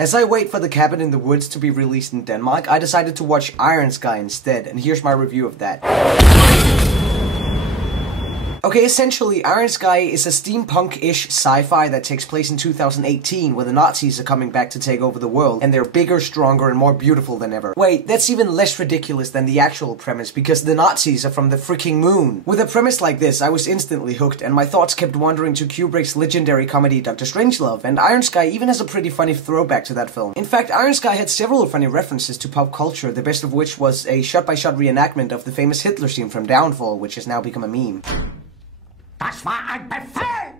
As I wait for The Cabin in the Woods to be released in Denmark, I decided to watch Iron Sky instead, and here's my review of that. Okay, essentially, Iron Sky is a steampunk-ish sci-fi that takes place in 2018, where the Nazis are coming back to take over the world, and they're bigger, stronger, and more beautiful than ever. Wait, that's even less ridiculous than the actual premise, because the Nazis are from the freaking moon. With a premise like this, I was instantly hooked, and my thoughts kept wandering to Kubrick's legendary comedy Dr. Strangelove, and Iron Sky even has a pretty funny throwback to that film. In fact, Iron Sky had several funny references to pop culture, the best of which was a shot-by-shot reenactment of the famous Hitler scene from Downfall, which has now become a meme. Das war ein Befehl!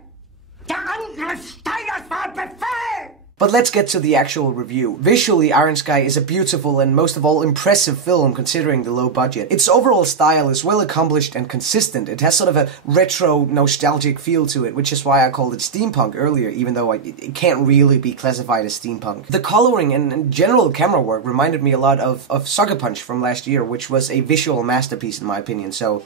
Der Angriff Steiners war ein Befehl! But let's get to the actual review. Visually, Iron Sky is a beautiful and most of all impressive film considering the low budget. Its overall style is well accomplished and consistent. It has sort of a retro, nostalgic feel to it, which is why I called it steampunk earlier, even though it can't really be classified as steampunk. The coloring and general camera work reminded me a lot of Sucker Punch from last year, which was a visual masterpiece in my opinion, so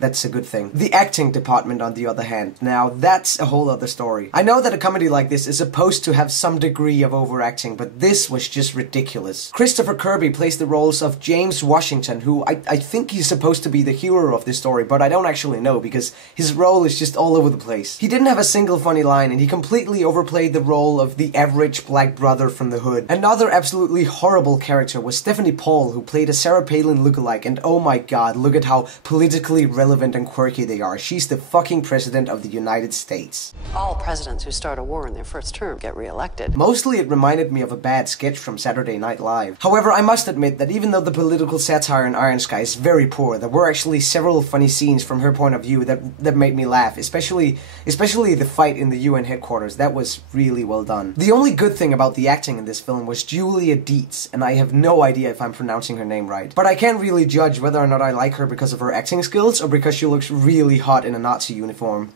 that's a good thing. The acting department, on the other hand, now that's a whole other story. I know that a comedy like this is supposed to have some degree of overacting, but this was just ridiculous. Christopher Kirby plays the roles of James Washington, who I think he's supposed to be the hero of this story, but I don't actually know because his role is just all over the place. He didn't have a single funny line, and he completely overplayed the role of the average black brother from the hood. Another absolutely horrible character was Stephanie Paul, who played a Sarah Palin lookalike, and oh my god, look at how politically relevant and quirky they are. She's the fucking president of the United States. All presidents who start a war in their first term get re-elected. Mostly it reminded me of a bad sketch from Saturday Night Live. However, I must admit that even though the political satire in Iron Sky is very poor, there were actually several funny scenes from her point of view that made me laugh, especially the fight in the UN headquarters. That was really well done. The only good thing about the acting in this film was Julia Dietz, and I have no idea if I'm pronouncing her name right. But I can't really judge whether or not I like her because of her acting skills or because she looks really hot in a Nazi uniform.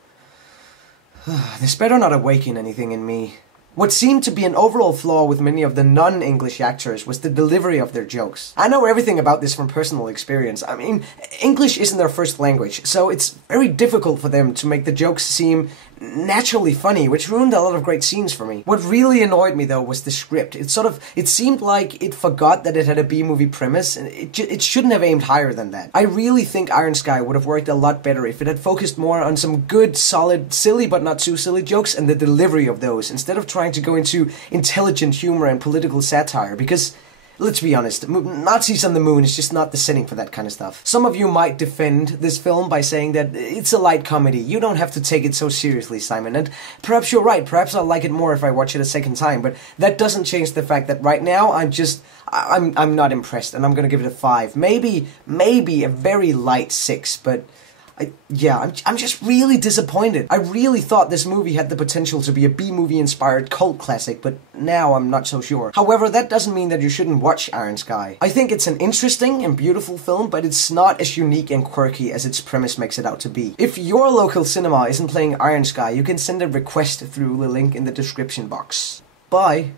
This better not awaken anything in me. What seemed to be an overall flaw with many of the non-English actors was the delivery of their jokes. I know everything about this from personal experience. I mean, English isn't their first language, so it's very difficult for them to make the jokes seem naturally funny, which ruined a lot of great scenes for me. What really annoyed me though was the script. It seemed like it forgot that it had a B-movie premise, and it shouldn't have aimed higher than that. I really think Iron Sky would have worked a lot better if it had focused more on some good, solid, silly but not too silly jokes and the delivery of those, instead of trying to go into intelligent humor and political satire, because let's be honest, Nazis on the moon is just not the setting for that kind of stuff. Some of you might defend this film by saying that it's a light comedy, you don't have to take it so seriously, Simon, and perhaps you're right, perhaps I'll like it more if I watch it a second time, but that doesn't change the fact that right now I'm not impressed, and I'm gonna give it a 5. Maybe a very light 6, but I'm just really disappointed. I really thought this movie had the potential to be a B-movie inspired cult classic, but now I'm not so sure. However, that doesn't mean that you shouldn't watch Iron Sky. I think it's an interesting and beautiful film, but it's not as unique and quirky as its premise makes it out to be. If your local cinema isn't playing Iron Sky, you can send a request through the link in the description box. Bye.